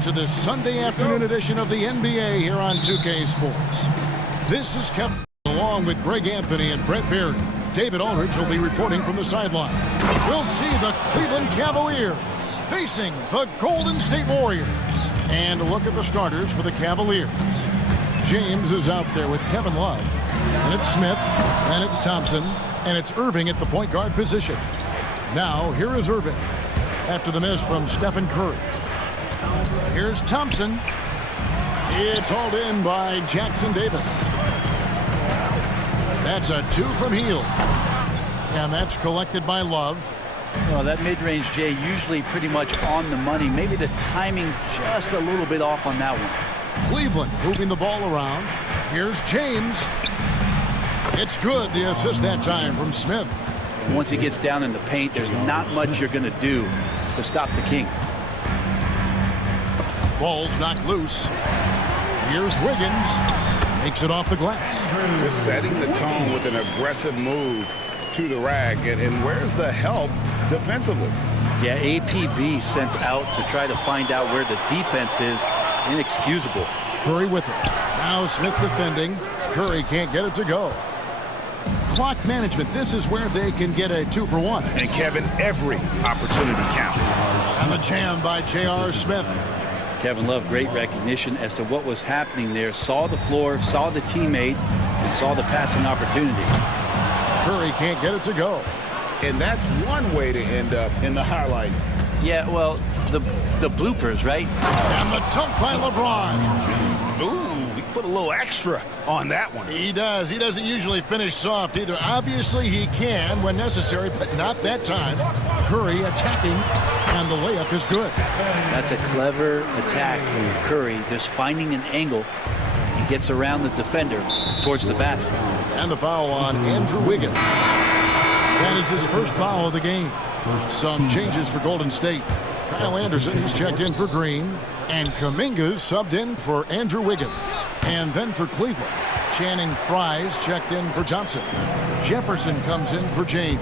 To this Sunday afternoon edition of the NBA here on 2K Sports. This is Kevin along with Greg Anthony and Brett Berry. David Aldridge will be reporting from the sideline. We'll see the Cleveland Cavaliers facing the Golden State Warriors. And a look at the starters for the Cavaliers. James is out there with Kevin Love. And it's Smith. And it's Thompson. And it's Irving at the point guard position. Now, here is Irving after the miss from Stephen Curry. Here's Thompson. It's hauled in by Jackson Davis. That's a 2 from Hield. And that's collected by Love. Well, that mid-range, Jay, usually pretty much on the money. Maybe the timing just a little bit off on that one. Cleveland moving the ball around. Here's James. It's good, the assist that time from Smith. And once he gets down in the paint, there's not much you're going to do to stop the King. Ball's knocked loose. Here's Wiggins. Makes it off the glass. Just setting the tone with an aggressive move to the rack. And where's the help defensively? Yeah, APB sent out to try to find out where the defense is. Inexcusable. Curry with it. Now Smith defending. Curry can't get it to go. Clock management. This is where they can get a 2 for 1. And Kevin, every opportunity counts. And the jam by J.R. Smith. Kevin Love, great recognition as to what was happening there. Saw the floor, saw the teammate, and saw the passing opportunity. Curry can't get it to go. And that's one way to end up in the highlights. Yeah, well, the bloopers, right? And the dunk by LeBron. Ooh, he put a little extra on that one. He does. He doesn't usually finish soft either. Obviously, he can when necessary, but not that time. Curry attacking, and the layup is good. That's a clever attack from Curry, just finding an angle. He gets around the defender towards the basket. And the foul on Andrew Wiggins. That is his first foul of the game. Some changes for Golden State. Kyle Anderson, he's checked in for Green. And Kuminga's subbed in for Andrew Wiggins. And then for Cleveland, Channing Frye's checked in for Thompson. Jefferson comes in for James.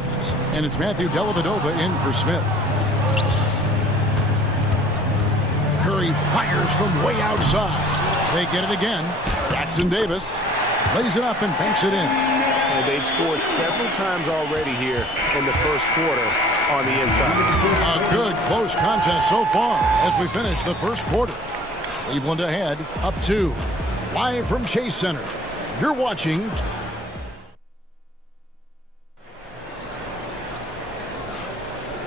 And it's Matthew Dellavedova in for Smith. Curry fires from way outside. They get it again. Jackson Davis lays it up and banks it in. And they've scored several times already here in the first quarter on the inside. A good close contest so far as we finish the first quarter. Cleveland ahead, up 2. Live from Chase Center, you're watching.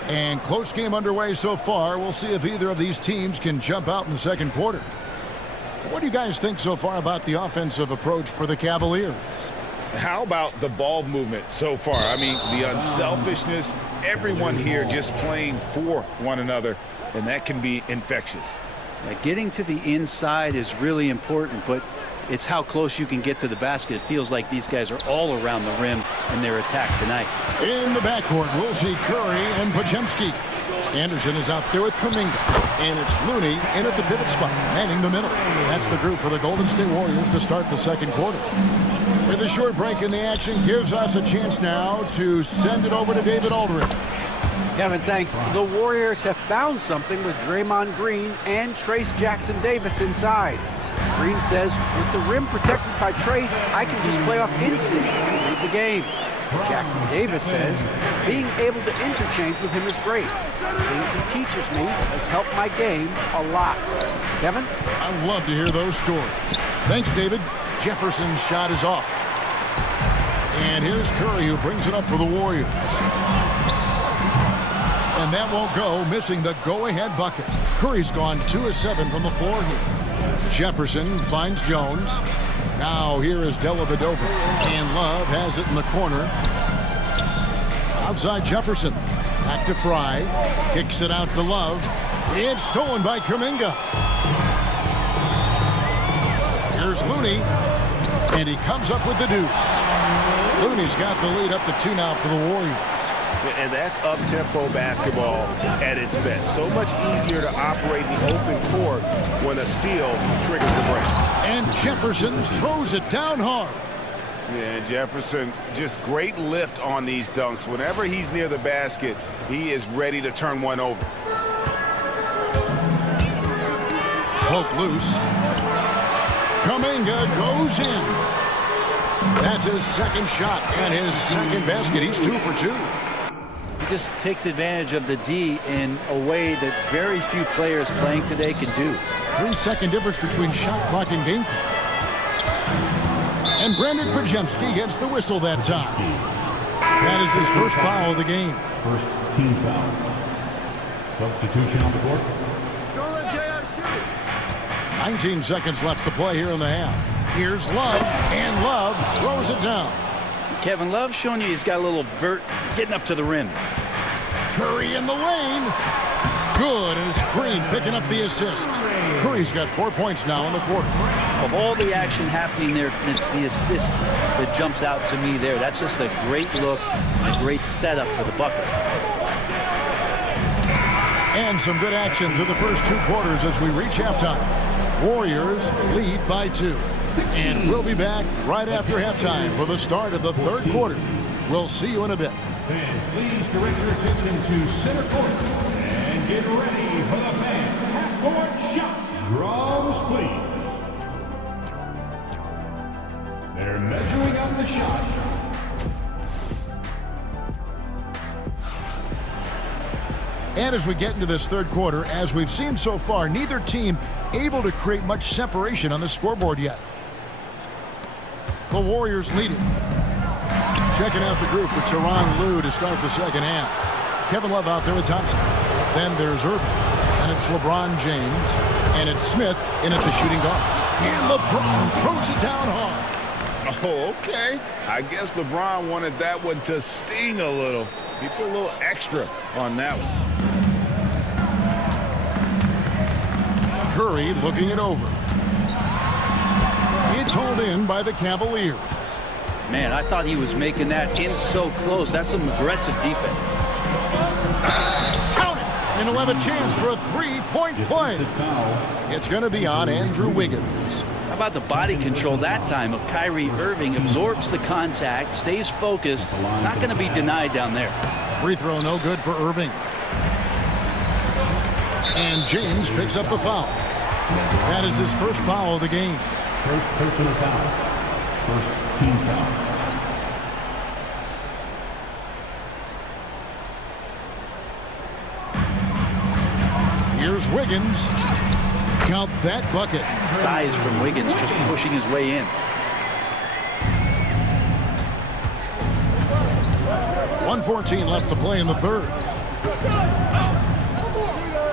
And close game underway so far. We'll see if either of these teams can jump out in the second quarter. What do you guys think so far about the offensive approach for the Cavaliers? How about the ball movement so far? I mean, the unselfishness, everyone here just playing for one another, and that can be infectious. Yeah, getting to the inside is really important, but it's how close you can get to the basket. It feels like these guys are all around the rim in their attack tonight. In the backcourt, we'll see Curry and Podziemski. Anderson is out there with Kuminga. And it's Looney in at the pivot spot, manning the middle. That's the group for the Golden State Warriors to start the second quarter. With a short break in the action, gives us a chance now to send it over to David Aldridge. Kevin, thanks. The Warriors have found something with Draymond Green and Trace Jackson Davis inside. Green says, with the rim protected by Trace, I can just play off instinct and read the game. Jackson Davis says, being able to interchange with him is great. The things he teaches me has helped my game a lot. Kevin? I'd love to hear those stories. Thanks, David. Jefferson's shot is off. And here's Curry, who brings it up for the Warriors. And that won't go, missing the go-ahead bucket. Curry's gone 2 of 7 from the floor here. Jefferson finds Jones. Now here is Dellavedova. And Love has it in the corner. Outside Jefferson. Back to Frye. Kicks it out to Love. It's stolen by Kuminga. Here's Looney. And he comes up with the deuce. Looney's got the lead up to 2 now for the Warriors. And that's up-tempo basketball at its best. So much easier to operate in the open court when a steal triggers the break. And Jefferson throws it down hard. Yeah, Jefferson, just great lift on these dunks. Whenever he's near the basket, he is ready to turn one over. Poke loose. Kuminga goes in. That's his second shot and his second basket. He's 2 for 2. He just takes advantage of the D in a way that very few players playing today can do. 3-second difference between shot clock and game clock. And Brandon Krajewski gets the whistle that time. That is his first foul of the game. First team foul. Substitution on the court. 19 seconds left to play here in the half. Here's Love, and Love throws it down. Kevin Love showing you he's got a little vert getting up to the rim. Curry in the lane. Good, and it's Green picking up the assist. Curry's got 4 points now in the quarter. Of all the action happening there, it's the assist that jumps out to me there. That's just a great look and a great setup for the bucket. And some good action through the first 2 quarters as we reach halftime. Warriors lead by 2. And we'll be back right after halftime for the start of the third quarter. We'll see you in a bit. Fans, please direct your attention to center court and get ready for the fans. Half-court shot. Drums, please. They're measuring up the shot. And as we get into this third quarter, as we've seen so far, neither team able to create much separation on the scoreboard yet. The Warriors lead it. Checking out the group for Tyronn Lue to start the second half. Kevin Love out there with Thompson. Then there's Irving. And it's LeBron James. And it's Smith in at the shooting guard. And LeBron throws it down hard. Oh, okay. I guess LeBron wanted that one to sting a little. He put a little extra on that one. Curry looking it over. It's hauled in by the Cavaliers. Man, I thought he was making that in so close. That's some aggressive defense. Count it! And he'll have a chance for a three-point play. It's going to be on Andrew Wiggins. How about the body control that time of Kyrie Irving? Absorbs the contact, stays focused. Not going to be denied down there. Free throw no good for Irving. And James picks up the foul. That is his first foul of the game. First personal foul. First team foul. Here's Wiggins. Count that bucket. Size from Wiggins just pushing his way in. 1:14 left to play in the third.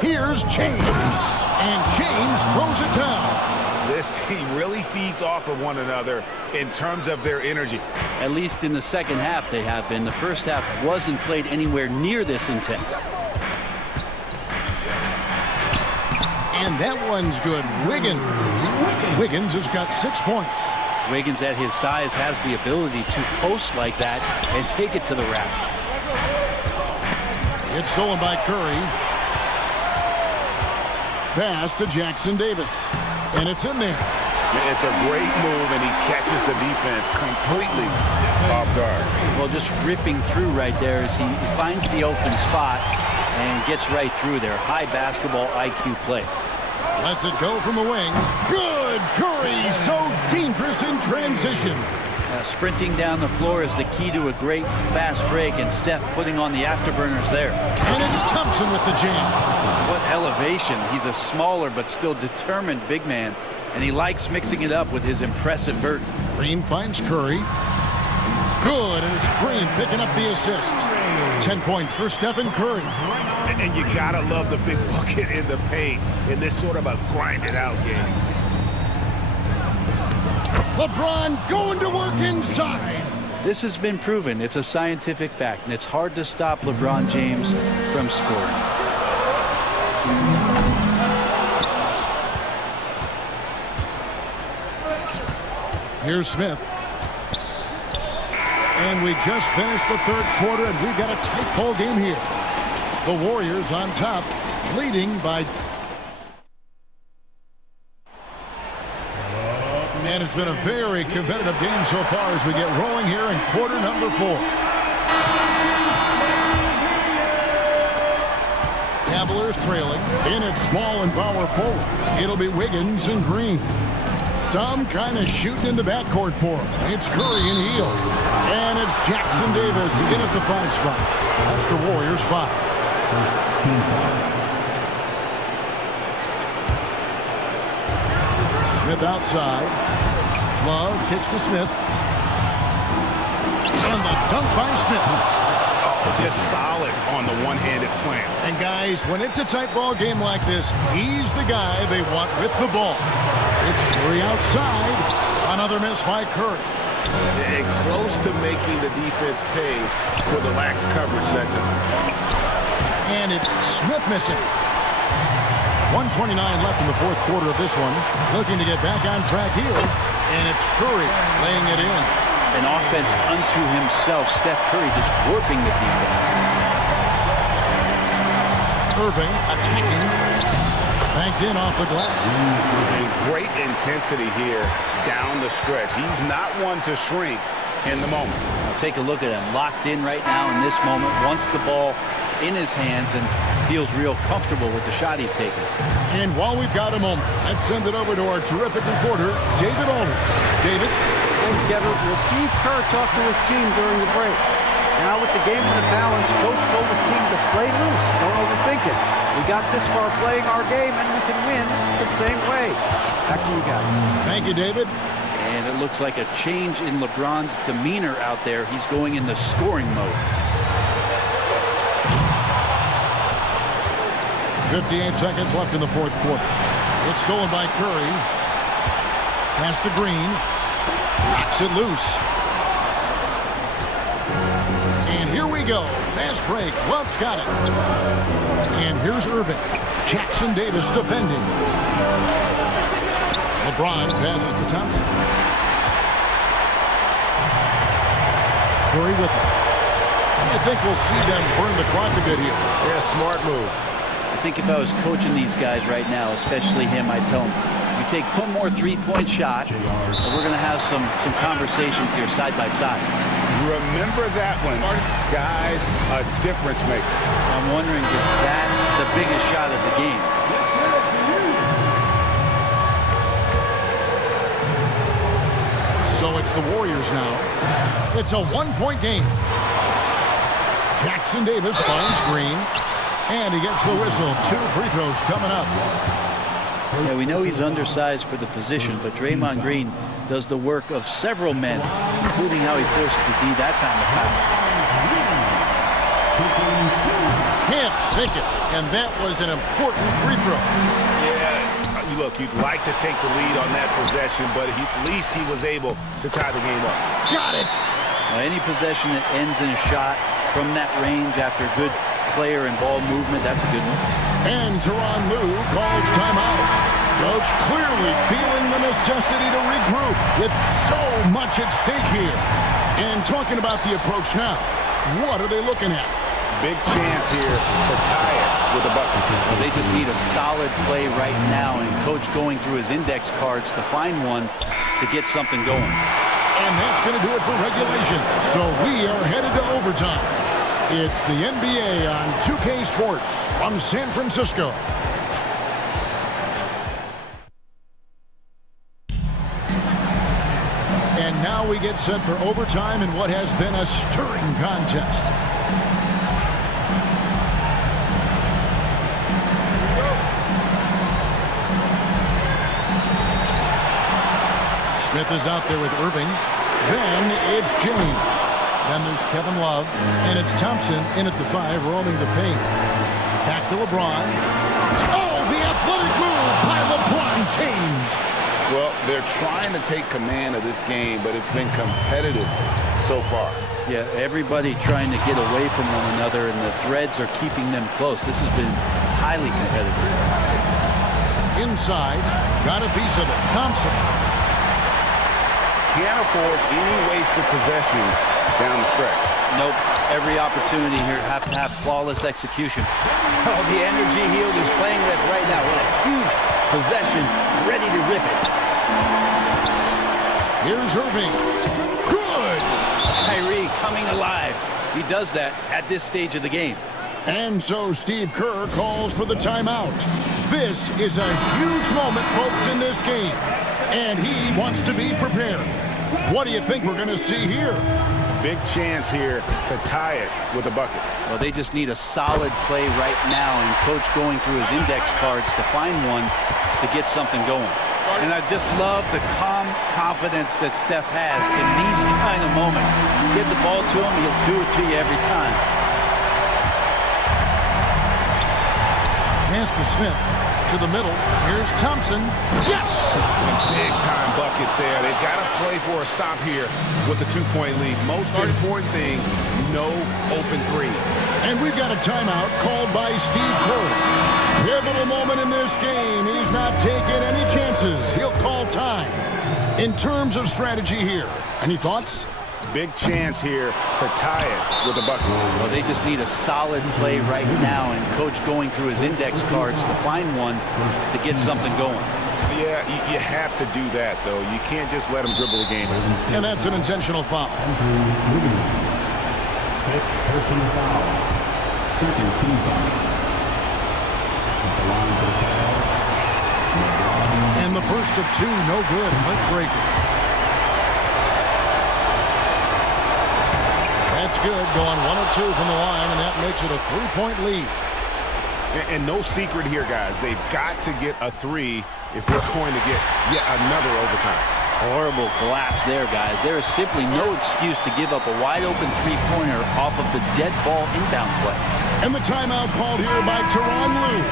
Here's James. And James throws it down. This team really feeds off of one another in terms of their energy. At least in the second half they have been. The first half wasn't played anywhere near this intense. And that one's good. Wiggins. Wiggins has got 6 points. Wiggins at his size has the ability to post like that and take it to the rack. It's stolen by Curry. Pass to Jackson Davis. And it's in there. It's a great move, and he catches the defense completely off guard. Well, just ripping through right there as he finds the open spot and gets right through there. High basketball IQ play. Lets it go from the wing. Good! Curry, so dangerous in transition. Sprinting down the floor is the key to a great fast break, and Steph putting on the afterburners there. And it's Thompson with the jam. What elevation. He's a smaller but still determined big man, and he likes mixing it up with his impressive vert. Green finds Curry. Good, and it's Green picking up the assist. 10 points for Stephen Curry. And you gotta love the big bucket in the paint in this sort of a grind-it-out game. LeBron going to work inside. This has been proven. It's a scientific fact, and it's hard to stop LeBron James from scoring. Here's Smith. And we just finished the third quarter, and we've got a tight ball game here. The Warriors on top, leading by... And it's been a very competitive game so far as we get rolling here in quarter number 4. Cavaliers trailing. In at small and power forward. It'll be Wiggins and Green. Some kind of shooting in the backcourt for him. It's Curry and Heel. And it's Jackson Davis in at the 5 spot. That's the Warriors 5. Team foul. Smith outside. Love kicks to Smith. And the dunk by Smith. Just solid on the one-handed slam. And guys, when it's a tight ball game like this, he's the guy they want with the ball. It's Curry outside. Another miss by Curry. And close to making the defense pay for the lax coverage that time. And it's Smith missing. 1:29 left in the fourth quarter of this one. Looking to get back on track here. And it's Curry laying it in. An offense unto himself. Steph Curry just warping the defense. Irving attacking. Banked in off the glass. And great intensity here down the stretch. He's not one to shrink in the moment. Now take a look at him. Locked in right now in this moment. Wants the ball in his hands and feels real comfortable with the shot he's taking. And while we've got a moment, let's send it over to our terrific reporter, David Aldridge. David? Thanks, Kevin. Well, Steve Kerr talked to his team during the break. Now with the game in the balance, Coach told his team to play loose. Don't overthink it. We got this far playing our game, and we can win the same way. Back to you guys. Thank you, David. And it looks like a change in LeBron's demeanor out there. He's going in the scoring mode. 58 seconds left in the fourth quarter. It's stolen by Curry. Pass to Green. Knocks it loose. And here we go. Fast break. Love's got it. And here's Irving. Jackson Davis defending. LeBron passes to Thompson. Curry with it. I think we'll see them burn the clock a bit here. Yeah, smart move. I think if I was coaching these guys right now, especially him, I'd tell him, you take one more three-point shot, and we're going to have some conversations here side by side. Remember that one, guys, a difference maker. I'm wondering, is that the biggest shot of the game? So it's the Warriors now. It's a one-point game. Jackson Davis finds Green. And he gets the whistle. 2 free throws coming up. Yeah, we know he's undersized for the position, but Draymond Green does the work of several men, including how he forces the D that time to foul. Can't sink it. And that was an important free throw. Yeah, look, you'd like to take the lead on that possession, but at least he was able to tie the game up. Got it. Now, any possession that ends in a shot from that range after good player and ball movement, that's a good one. And Tyronn Lue calls timeout. Coach clearly feeling the necessity to regroup with so much at stake here. And talking about the approach now, what are they looking at? Big chance here to tie it with a bucket. Well, they just need a solid play right now, and Coach going through his index cards to find one to get something going. And that's going to do it for regulation. So we are headed to overtime. It's the NBA on 2K Sports from San Francisco. And now we get set for overtime in what has been a stirring contest. Smith is out there with Irving. Then it's Jame. Then there's Kevin Love, and it's Thompson in at the 5, roaming the paint. Back to LeBron. Oh, the athletic move by LeBron James. Well, they're trying to take command of this game, but it's been competitive so far. Yeah, everybody trying to get away from one another, and the threads are keeping them close. This has been highly competitive. Inside, got a piece of it. Thompson. Can't afford any wasted possessions down the stretch. Nope. Every opportunity here have to have flawless execution. Oh, the energy Hield is playing with right now. What a huge possession, ready to rip it. Here's Irving. Good. Kyrie coming alive. He does that at this stage of the game. And so Steve Kerr calls for the timeout. This is a huge moment, folks, in this game. And he wants to be prepared. What do you think we're going to see here? Big chance here to tie it with a bucket. Well, they just need a solid play right now, and Coach going through his index cards to find one to get something going. And I just love the calm confidence that Steph has in these kind of moments. Get the ball to him, he'll do it to you every time. Pass to Smith. To the middle. Here's Thompson. Yes! Big time bucket there. They've got to play for a stop here with the 2-point lead. Most important thing, no open threes. And we've got a timeout called by Steve Kerr. Pivotal moment in this game. He's not taking any chances. He'll call time. In terms of strategy here, any thoughts? Big chance here to tie it with a bucket. Well, they just need a solid play right now, and Coach going through his index cards to find one to get something going. Yeah, you have to do that, though. You can't just let him dribble the game. And that's an intentional foul. Fifth personal foul. Second team foul. At the line for the Cavs. And the first of two, no good. Heartbreaker. That's good, going 1 of 2 from the line, and that makes it a 3-point lead. And no secret here, guys. They've got to get a 3 if we're going to get yet another overtime. Horrible collapse there, guys. There is simply no excuse to give up a wide-open three-pointer off of the dead ball inbound play. And the timeout called here by Tyronn Lue.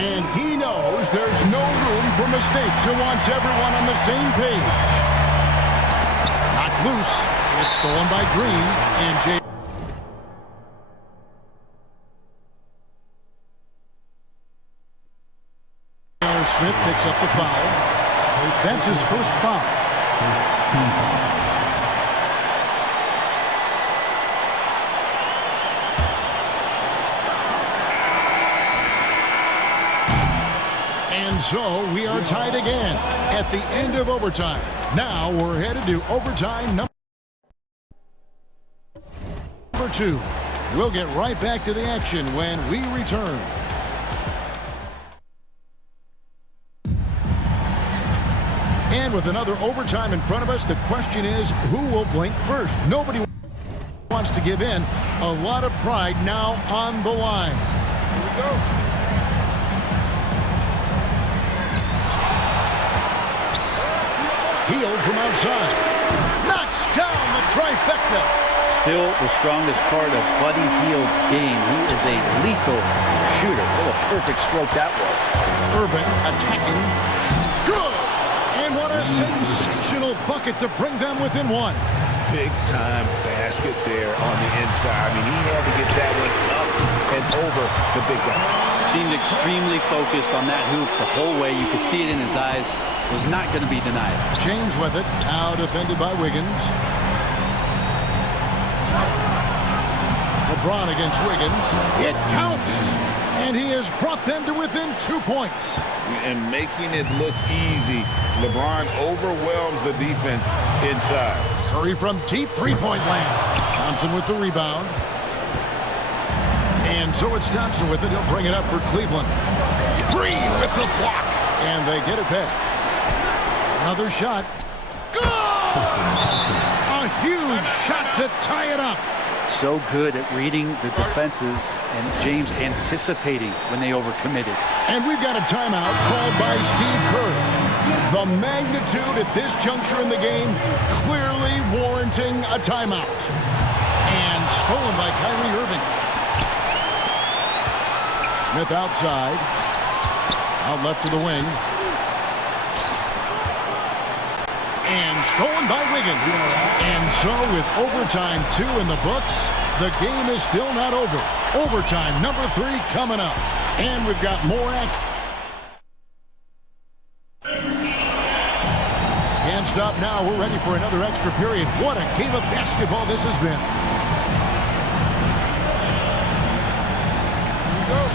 And he knows there's no room for mistakes and wants everyone on the same page. Not loose. It's stolen by Green, and Jame. Smith picks up the foul. That's his first foul. And so we are tied again at the end of overtime. Now we're headed to overtime number 2. We'll get right back to the action when we return. And with another overtime in front of us, the question is, who will blink first? Nobody wants to give in. A lot of pride now on the line. Here we go. Healed from outside. Knocks down the trifecta. Still the strongest part of Buddy Hield's game. He is a lethal shooter. What a perfect stroke that was. Irving attacking. Good! And what a sensational bucket to bring them within 1. Big time basket there on the inside. I mean, he had to get that one up and over the big guy. Seemed extremely focused on that hoop the whole way. You could see it in his eyes. Was not going to be denied. James with it. Now defended by Wiggins. LeBron against Wiggins. It counts! And he has brought them to within 2 points. And making it look easy, LeBron overwhelms the defense inside. Curry from deep three-point land. Thompson with the rebound. And so it's Thompson with it. He'll bring it up for Cleveland. Green with the block. And they get it back. Another shot. Good! A huge shot to tie it up. So good at reading the defenses and James anticipating when they overcommitted. And we've got a timeout called by Steve Kerr. The magnitude at this juncture in the game clearly warranting a timeout. And stolen by Kyrie Irving. Smith outside. Out left to the wing. And stolen by Wiggins. And so with overtime 2 in the books, the game is still not over. Overtime number 3 coming up. And we've got more action. Can't stop now. We're ready for another extra period. What a game of basketball this has been. Here we go.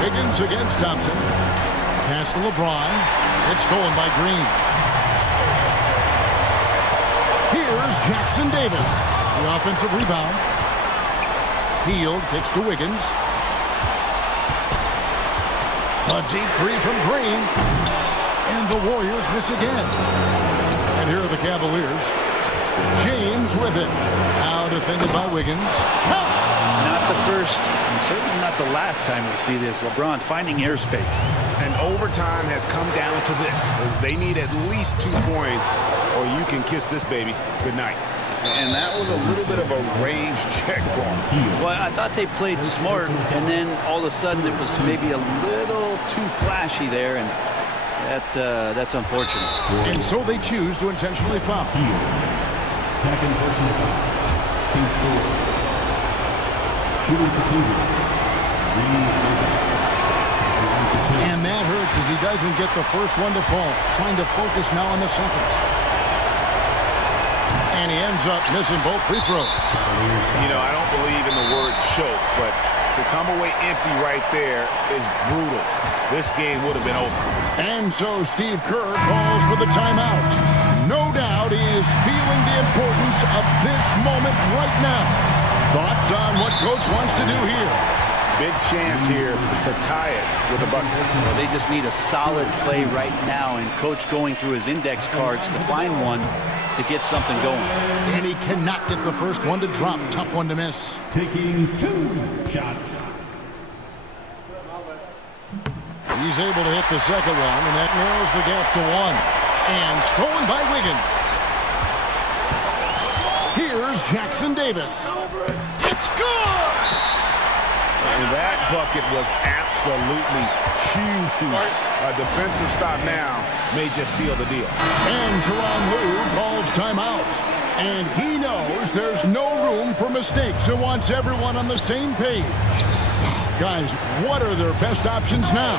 Wiggins against Thompson. Pass to LeBron. It's stolen by Green. Jackson Davis. The offensive rebound. Hield kicks to Wiggins. A deep three from Green. And the Warriors miss again. And here are the Cavaliers. James with it. Now defended by Wiggins. Count! Not the first, and certainly not the last time we'll see this. LeBron finding airspace. And overtime has come down to this. They need at least 2 points, or you can kiss this baby goodnight. And that was a little bit of a range check for him. Well, I thought they played smart, and then all of a sudden it was maybe a little too flashy there, and that's unfortunate. And so they choose to intentionally foul. Second personal foul. Team score. Shooting for Cleveland. And that hurts as he doesn't get the first one to fall. Trying to focus now on the second. And he ends up missing both free throws. You know, I don't believe in the word choke, but to come away empty right there is brutal. This game would have been over. And so Steve Kerr calls for the timeout. No doubt he is feeling the importance of this moment right now. Thoughts on what Coach wants to do here? Big chance here to tie it with a bucket. Well, they just need a solid play right now, and Coach going through his index cards to find one to get something going. And he cannot get the first one to drop. Tough one to miss. Taking 2 shots. He's able to hit the second one, and that narrows the gap to 1. And stolen by Wiggins. Here's Jackson Davis. It's good! And that bucket was absolutely huge. A defensive stop now may just seal the deal. And Tyronn Lue calls timeout. And he knows there's no room for mistakes and wants everyone on the same page. Guys, what are their best options now?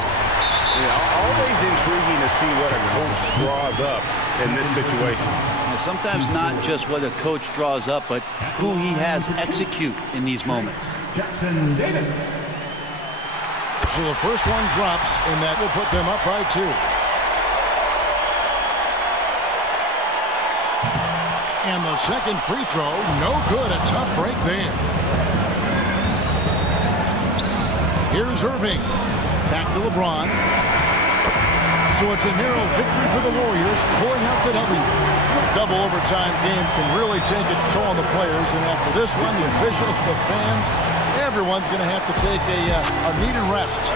Yeah, always intriguing to see what a coach draws up in this situation. And sometimes not just what a coach draws up, but who he has execute in these moments. Jackson Davis. So the first one drops, and that will put them up by 2. And the second free throw, no good. A tough break there. Here's Irving. Back to LeBron. So it's a narrow victory for the Warriors, pulling out the W. A double overtime game can really take its toll on the players, and after this one, the officials, the fans, everyone's going to have to take a needed rest.